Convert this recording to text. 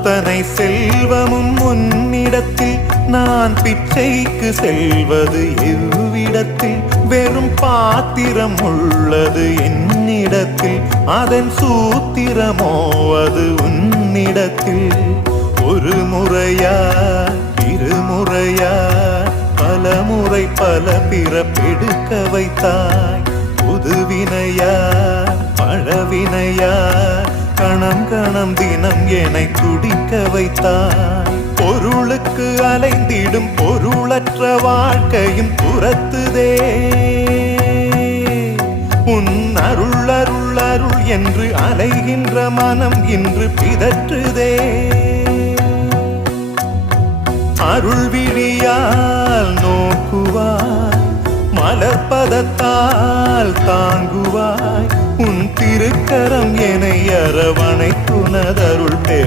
அத்தனை செல்வமும் உன்னிடத்தில் நான் பிச்சைக்கு செல்வது எவ்விடத்தில் வெறும் பாத்திரம் உள்ளது என்னிடத்தில் அதன் சூத்திரமோ அது உன்னிடத்தில் ஒரு முறையா இருமுறையா பல முறை பல பிறப்பெடுக்க வைத்தாய் புதுவினையா பழவினையா கணம் கணம் தினம் என்னை துடிக்க வைத்தாய் பொருளுக்கு அலைந்திடும் பொருளற்ற வாழ்க்கையும் துரத்துதே உன் அருள் அருள் அருள் என்று அலைகின்ற மனம் இன்று பிதற்றுதே அருள் விழியால் நோக்குவாய் மலர்பதத்தால் தாங்குவாய் உன் திருக்கரம் என்னை அரவணைத்துனதருள் பேர்